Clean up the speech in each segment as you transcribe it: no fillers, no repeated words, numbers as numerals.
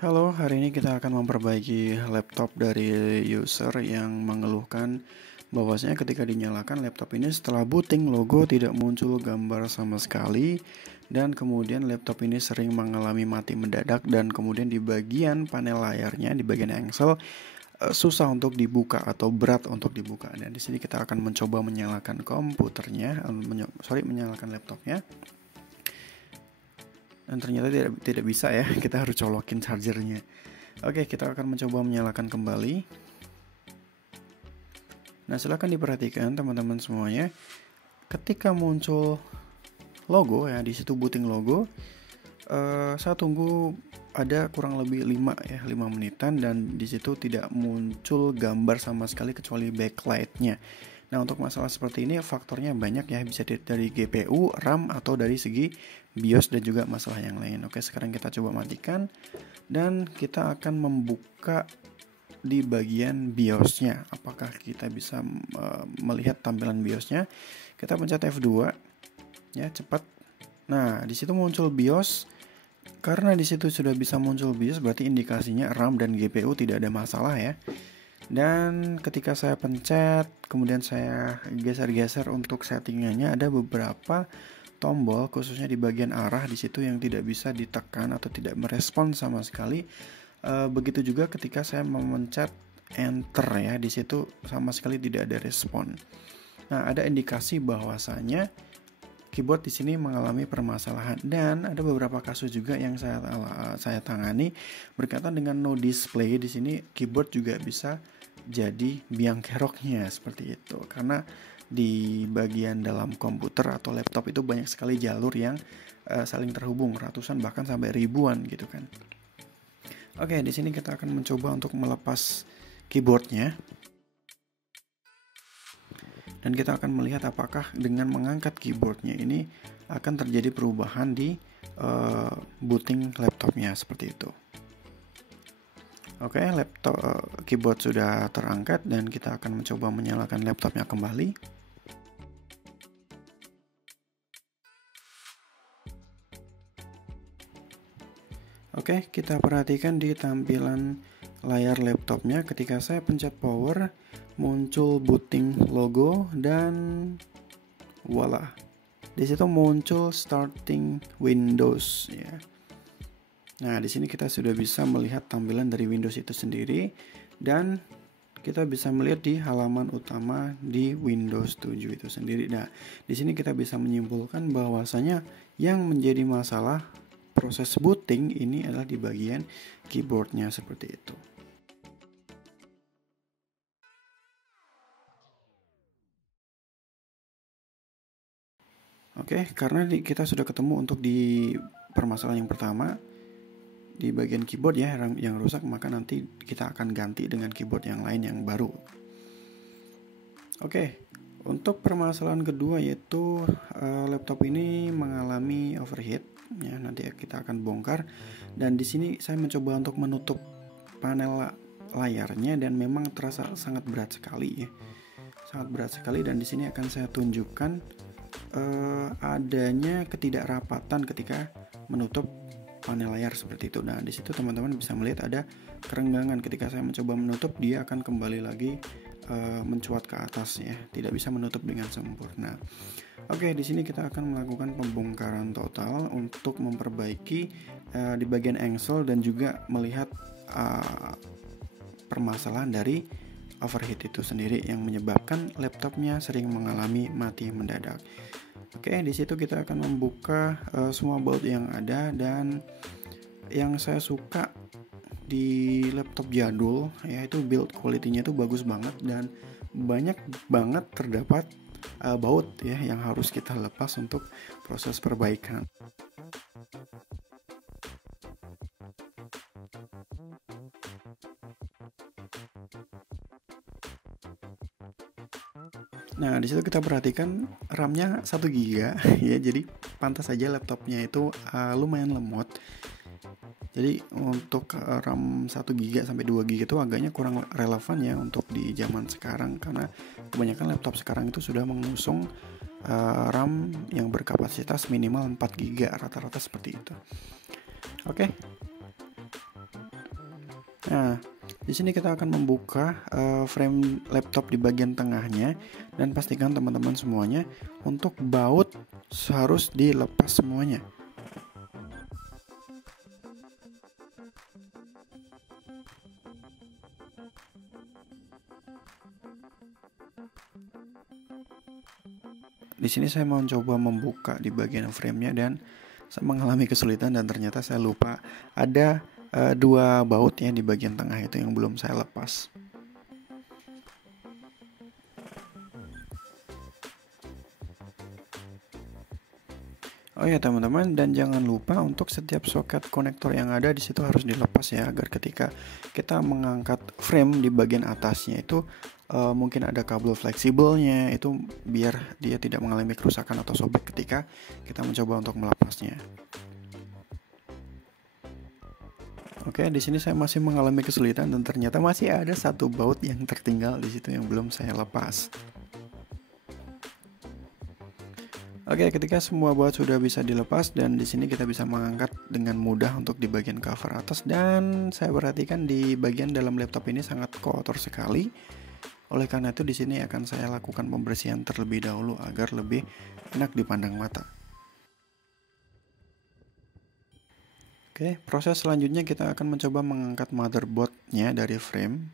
Halo, hari ini kita akan memperbaiki laptop dari user yang mengeluhkan bahwasanya ketika dinyalakan laptop ini setelah booting logo tidak muncul gambar sama sekali, dan kemudian laptop ini sering mengalami mati mendadak, dan kemudian di bagian panel layarnya di bagian engsel susah untuk dibuka atau berat untuk dibuka. Dan di sini kita akan mencoba menyalakan komputernya, menyalakan laptopnya. Dan ternyata tidak bisa ya, kita harus colokin chargernya. Oke, kita akan mencoba menyalakan kembali. Nah, silahkan diperhatikan teman-teman semuanya. Ketika muncul logo ya, di situ booting logo, saya tunggu ada kurang lebih 5 menitan, dan di situ tidak muncul gambar sama sekali kecuali backlightnya. Nah, untuk masalah seperti ini faktornya banyak ya, bisa dari GPU, RAM, atau dari segi BIOS dan juga masalah yang lain. Oke, sekarang kita coba matikan dan kita akan membuka di bagian BIOS-nya. Apakah kita bisa melihat tampilan BIOS-nya? Kita pencet F2 ya, cepat. Nah, di situ muncul BIOS. Karena di situ sudah bisa muncul BIOS, berarti indikasinya RAM dan GPU tidak ada masalah ya. Dan ketika saya pencet, kemudian saya geser-geser untuk settingannya, ada beberapa tombol khususnya di bagian arah di situ yang tidak bisa ditekan atau tidak merespon sama sekali. Begitu juga ketika saya memencet enter ya, di situ sama sekali tidak ada respon. Nah, ada indikasi bahwasanya keyboard di sini mengalami permasalahan, dan ada beberapa kasus juga yang saya tangani berkaitan dengan no display. Di sini keyboard juga bisa jadi biang keroknya seperti itu, karena di bagian dalam komputer atau laptop itu banyak sekali jalur yang saling terhubung, ratusan bahkan sampai ribuan gitu kan. Oke, di sini kita akan mencoba untuk melepas keyboardnya. Dan kita akan melihat apakah dengan mengangkat keyboardnya ini akan terjadi perubahan di booting laptopnya seperti itu. Oke, keyboard sudah terangkat dan kita akan mencoba menyalakan laptopnya kembali. Oke, kita perhatikan di tampilan layar laptopnya, ketika saya pencet power muncul booting logo dan voila, di situ muncul starting Windows ya. Nah, di sini kita sudah bisa melihat tampilan dari Windows itu sendiri, dan kita bisa melihat di halaman utama di Windows 7 itu sendiri. Nah, di sini kita bisa menyimpulkan bahwasanya yang menjadi masalah proses booting ini adalah di bagian keyboardnya seperti itu. Oke, karena kita sudah ketemu untuk di permasalahan yang pertama di bagian keyboard ya yang rusak, maka nanti kita akan ganti dengan keyboard yang lain yang baru. Oke, untuk permasalahan kedua yaitu laptop ini mengalami overheat ya, nanti kita akan bongkar. Dan di sini saya mencoba untuk menutup panel layarnya, dan memang terasa sangat berat sekali ya, sangat berat sekali. Dan di sini akan saya tunjukkan adanya ketidakrapatan ketika menutup panel layar seperti itu. Nah, di situ teman-teman bisa melihat ada kerenggangan. Ketika saya mencoba menutup, dia akan kembali lagi mencuat ke atas ya, tidak bisa menutup dengan sempurna. Oke, di sini kita akan melakukan pembongkaran total untuk memperbaiki di bagian engsel dan juga melihat permasalahan dari overheat itu sendiri yang menyebabkan laptopnya sering mengalami mati mendadak. Oke, di situ kita akan membuka semua baut yang ada, dan yang saya suka di laptop jadul yaitu build quality-nya itu bagus banget, dan banyak banget terdapat baut ya yang harus kita lepas untuk proses perbaikan. Nah, di situ kita perhatikan RAM-nya 1 GB ya, jadi pantas saja laptopnya itu lumayan lemot. Jadi untuk RAM 1 GB sampai 2 GB itu agaknya kurang relevan ya untuk di zaman sekarang, karena kebanyakan laptop sekarang itu sudah mengusung RAM yang berkapasitas minimal 4 GB, rata-rata seperti itu. Oke. Nah, di sini kita akan membuka frame laptop di bagian tengahnya dan pastikan teman-teman semuanya untuk baut harus dilepas semuanya. Di sini saya mau coba membuka di bagian framenya dan saya mengalami kesulitan dan ternyata saya lupa ada dua baut ya di bagian tengah itu yang belum saya lepas. Oh ya teman-teman, dan jangan lupa untuk setiap soket konektor yang ada di situ harus dilepas ya, agar ketika kita mengangkat frame di bagian atasnya itu mungkin ada kabel fleksibelnya, itu biar dia tidak mengalami kerusakan atau sobek ketika kita mencoba untuk melepasnya. Oke, di sini saya masih mengalami kesulitan dan ternyata masih ada satu baut yang tertinggal di situ yang belum saya lepas. Oke, ketika semua baut sudah bisa dilepas dan di sini kita bisa mengangkat dengan mudah untuk di bagian cover atas, dan saya perhatikan di bagian dalam laptop ini sangat kotor sekali. Oleh karena itu di sini akan saya lakukan pembersihan terlebih dahulu agar lebih enak dipandang mata. Oke, proses selanjutnya kita akan mencoba mengangkat motherboardnya dari frame.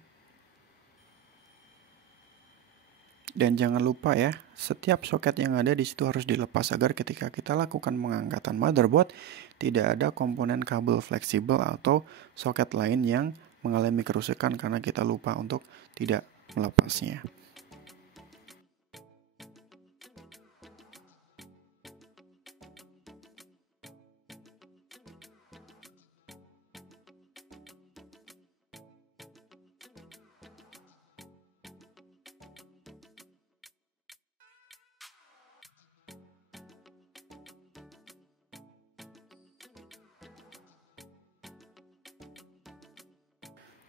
Dan jangan lupa ya, setiap soket yang ada di situ harus dilepas agar ketika kita lakukan pengangkatan motherboard tidak ada komponen kabel fleksibel atau soket lain yang mengalami kerusakan karena kita lupa untuk tidak melepasnya.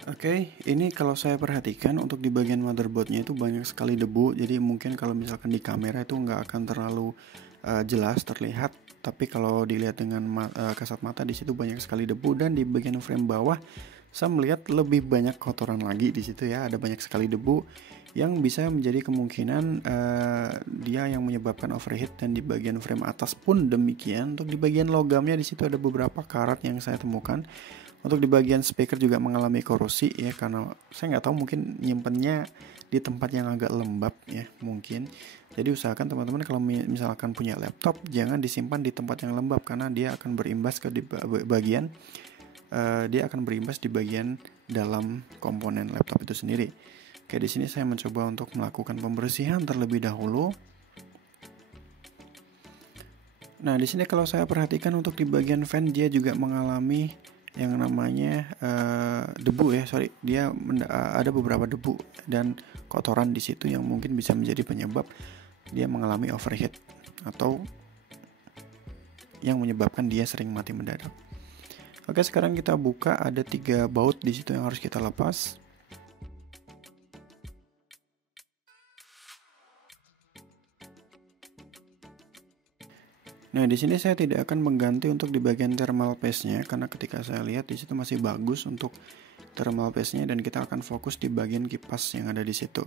Oke, ini kalau saya perhatikan untuk di bagian motherboardnya itu banyak sekali debu. Jadi mungkin kalau misalkan di kamera itu nggak akan terlalu jelas terlihat. Tapi kalau dilihat dengan kasat mata di situ banyak sekali debu, dan di bagian frame bawah saya melihat lebih banyak kotoran lagi di situ ya. Ada banyak sekali debu yang bisa menjadi kemungkinan dia yang menyebabkan overheat, dan di bagian frame atas pun demikian. Untuk di bagian logamnya di situ ada beberapa karat yang saya temukan. Untuk di bagian speaker juga mengalami korosi ya, karena saya nggak tahu mungkin nyimpennya di tempat yang agak lembab ya mungkin. Jadi usahakan teman-teman kalau misalkan punya laptop jangan disimpan di tempat yang lembab karena dia akan berimbas ke bagian di bagian dalam komponen laptop itu sendiri. Oke, di sini saya mencoba untuk melakukan pembersihan terlebih dahulu. Nah, di sini kalau saya perhatikan untuk di bagian fan dia juga mengalami yang namanya debu ya, dia ada beberapa debu dan kotoran di situ yang mungkin bisa menjadi penyebab dia mengalami overheat atau yang menyebabkan dia sering mati mendadak. Oke, sekarang kita buka, ada 3 baut di situ yang harus kita lepas. Nah, di sini saya tidak akan mengganti untuk di bagian thermal paste-nya karena ketika saya lihat di situ masih bagus untuk thermal paste-nya, dan kita akan fokus di bagian kipas yang ada di situ.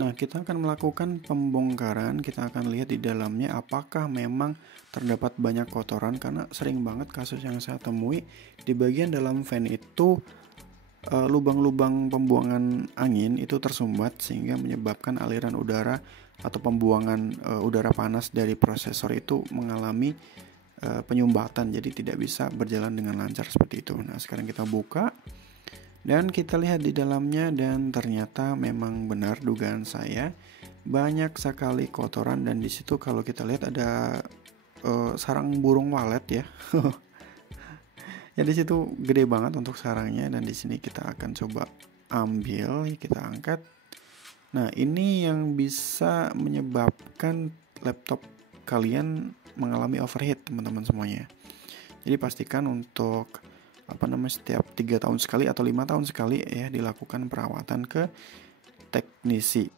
Nah, kita akan melakukan pembongkaran, kita akan lihat di dalamnya apakah memang terdapat banyak kotoran, karena sering banget kasus yang saya temui di bagian dalam fan itu lubang-lubang pembuangan angin itu tersumbat sehingga menyebabkan aliran udara atau pembuangan udara panas dari prosesor itu mengalami penyumbatan, jadi tidak bisa berjalan dengan lancar seperti itu. Nah, sekarang kita buka dan kita lihat di dalamnya, dan ternyata memang benar dugaan saya, banyak sekali kotoran, dan di situ kalau kita lihat ada sarang burung walet ya. Ya, di situ gede banget untuk sarangnya, dan di sini kita akan coba ambil, kita angkat. Nah, ini yang bisa menyebabkan laptop kalian mengalami overheat, teman-teman semuanya. Jadi pastikan untuk setiap 3 tahun sekali atau 5 tahun sekali ya dilakukan perawatan ke teknisi.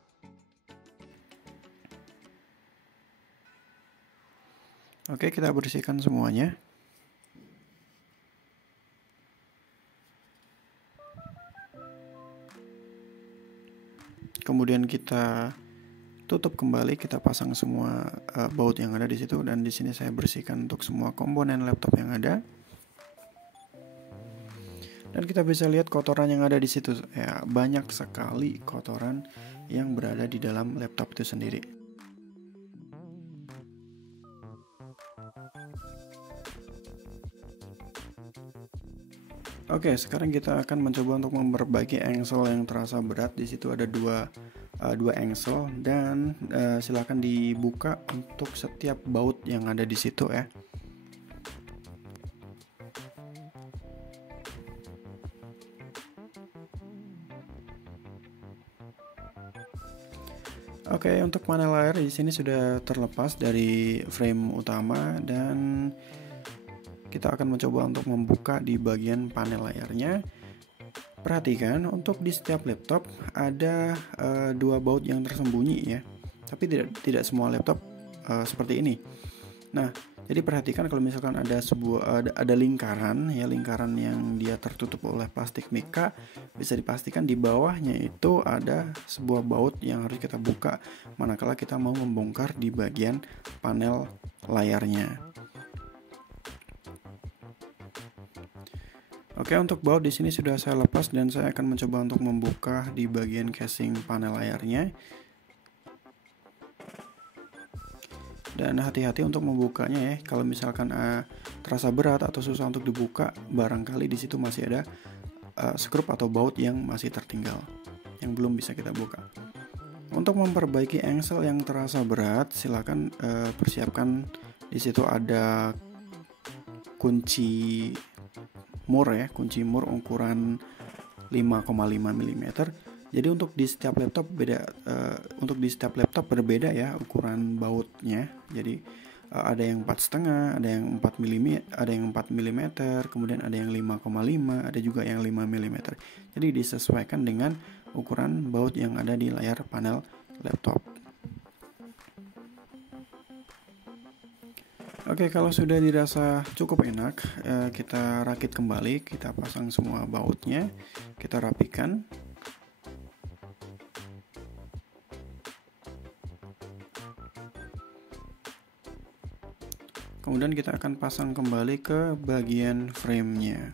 Oke, kita bersihkan semuanya. Kemudian kita tutup kembali, kita pasang semua baut yang ada di situ, dan di sini saya bersihkan untuk semua komponen laptop yang ada. Dan kita bisa lihat kotoran yang ada di situ, ya banyak sekali kotoran yang berada di dalam laptop itu sendiri. Oke, sekarang kita akan mencoba untuk memperbaiki engsel yang terasa berat. Di situ ada dua engsel, dan silakan dibuka untuk setiap baut yang ada di situ ya. Oke, untuk panel layar di sini sudah terlepas dari frame utama, dan kita akan mencoba untuk membuka di bagian panel layarnya. Perhatikan, untuk di setiap laptop ada dua baut yang tersembunyi ya, tapi tidak semua laptop seperti ini. Nah, jadi perhatikan kalau misalkan ada lingkaran ya, lingkaran yang dia tertutup oleh plastik mika, bisa dipastikan di bawahnya itu ada sebuah baut yang harus kita buka manakala kita mau membongkar di bagian panel layarnya. Oke, untuk baut di sini sudah saya lepas, dan saya akan mencoba untuk membuka di bagian casing panel layarnya. Dan hati-hati untuk membukanya ya. Kalau misalkan terasa berat atau susah untuk dibuka, barangkali di situ masih ada skrup atau baut yang masih tertinggal, yang belum bisa kita buka. Untuk memperbaiki engsel yang terasa berat, silakan persiapkan. Di situ ada kunci mur ya, kunci mur ukuran 5,5 mm. Jadi untuk di setiap laptop berbeda ya ukuran bautnya. Jadi ada yang 4,5, ada yang 4 mm, ada yang 4 mm, kemudian ada yang 5,5, ada juga yang 5 mm. Jadi disesuaikan dengan ukuran baut yang ada di layar panel laptop. Oke, kalau sudah dirasa cukup enak, kita rakit kembali, kita pasang semua bautnya, kita rapikan. Kemudian kita akan pasang kembali ke bagian frame-nya.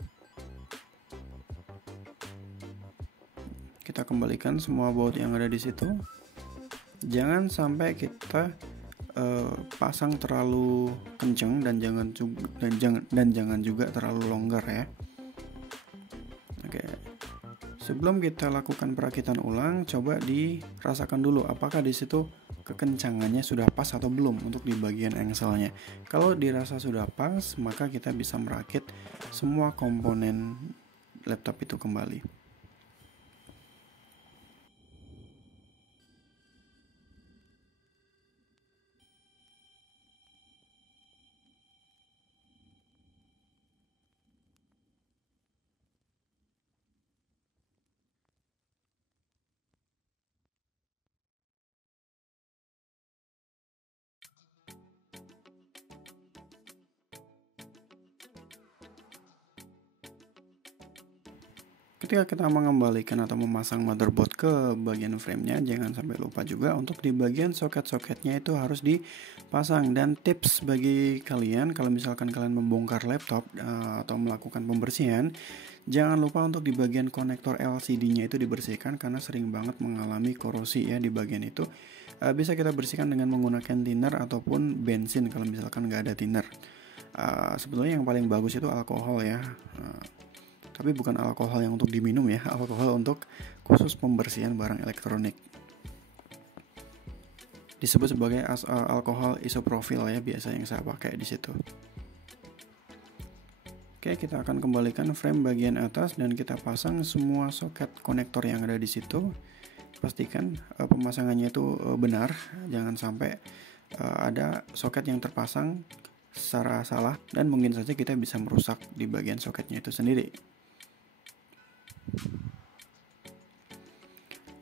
Kita kembalikan semua baut yang ada di situ. Jangan sampai kita pasang terlalu kencang, dan jangan juga terlalu longgar ya. Oke. Sebelum kita lakukan perakitan ulang, coba dirasakan dulu apakah di situ kekencangannya sudah pas atau belum untuk di bagian engselnya. Kalau dirasa sudah pas, maka kita bisa merakit semua komponen laptop itu kembali. Ketika kita mengembalikan atau memasang motherboard ke bagian framenya, jangan sampai lupa juga untuk di bagian soket-soketnya itu harus dipasang. Dan tips bagi kalian, kalau misalkan kalian membongkar laptop atau melakukan pembersihan, jangan lupa untuk di bagian konektor LCD-nya itu dibersihkan, karena sering banget mengalami korosi ya di bagian itu. Bisa kita bersihkan dengan menggunakan thinner ataupun bensin kalau misalkan nggak ada thinner. Sebetulnya yang paling bagus itu alkohol ya. Tapi bukan alkohol yang untuk diminum ya, alkohol untuk khusus pembersihan barang elektronik. Disebut sebagai alkohol isoprofil ya, biasa yang saya pakai di situ. Oke, kita akan kembalikan frame bagian atas dan kita pasang semua soket konektor yang ada di situ. Pastikan pemasangannya itu benar, jangan sampai ada soket yang terpasang secara salah, dan mungkin saja kita bisa merusak di bagian soketnya itu sendiri.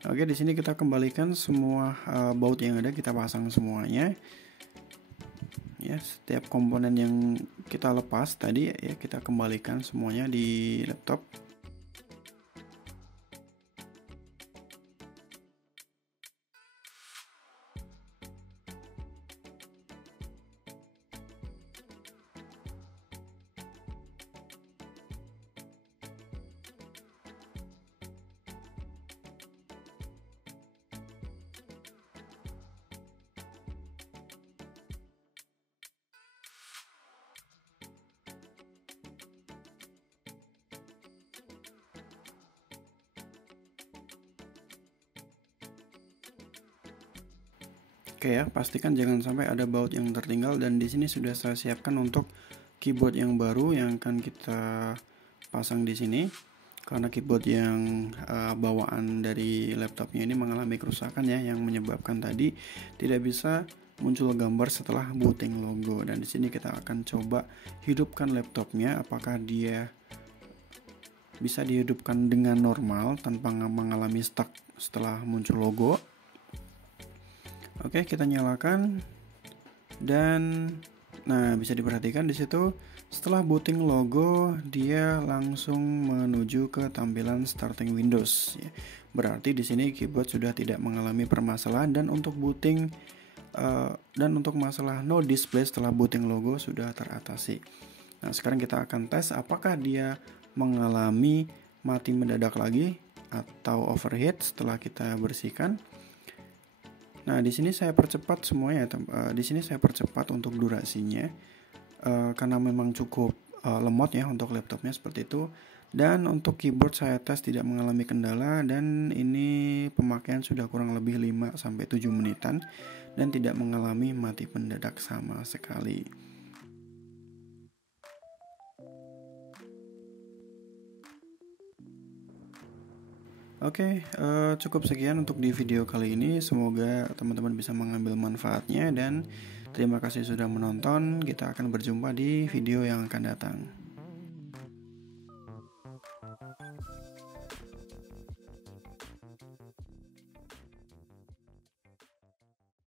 Oke, di sini kita kembalikan semua baut yang ada, kita pasang semuanya. Ya, setiap komponen yang kita lepas tadi ya kita kembalikan semuanya di laptop. Oke ya, pastikan jangan sampai ada baut yang tertinggal, dan di sini sudah saya siapkan untuk keyboard yang baru yang akan kita pasang di sini. Karena keyboard yang bawaan dari laptopnya ini mengalami kerusakan ya, yang menyebabkan tadi tidak bisa muncul gambar setelah booting logo. Dan di sini kita akan coba hidupkan laptopnya, apakah dia bisa dihidupkan dengan normal tanpa mengalami stuck setelah muncul logo. Oke, kita nyalakan, dan nah bisa diperhatikan di situ setelah booting logo dia langsung menuju ke tampilan starting Windows ya. Berarti di sini keyboard sudah tidak mengalami permasalahan, dan untuk booting dan untuk masalah no display setelah booting logo sudah teratasi. Nah, sekarang kita akan tes apakah dia mengalami mati mendadak lagi atau overheat setelah kita bersihkan. Nah, di sini saya percepat semuanya. Di sini saya percepat untuk durasinya karena memang cukup lemot ya untuk laptopnya seperti itu. Dan untuk keyboard saya tes tidak mengalami kendala, dan ini pemakaian sudah kurang lebih 5-7 menitan dan tidak mengalami mati mendadak sama sekali. Oke, cukup sekian untuk di video kali ini. Semoga teman-teman bisa mengambil manfaatnya, dan terima kasih sudah menonton. Kita akan berjumpa di video yang akan datang.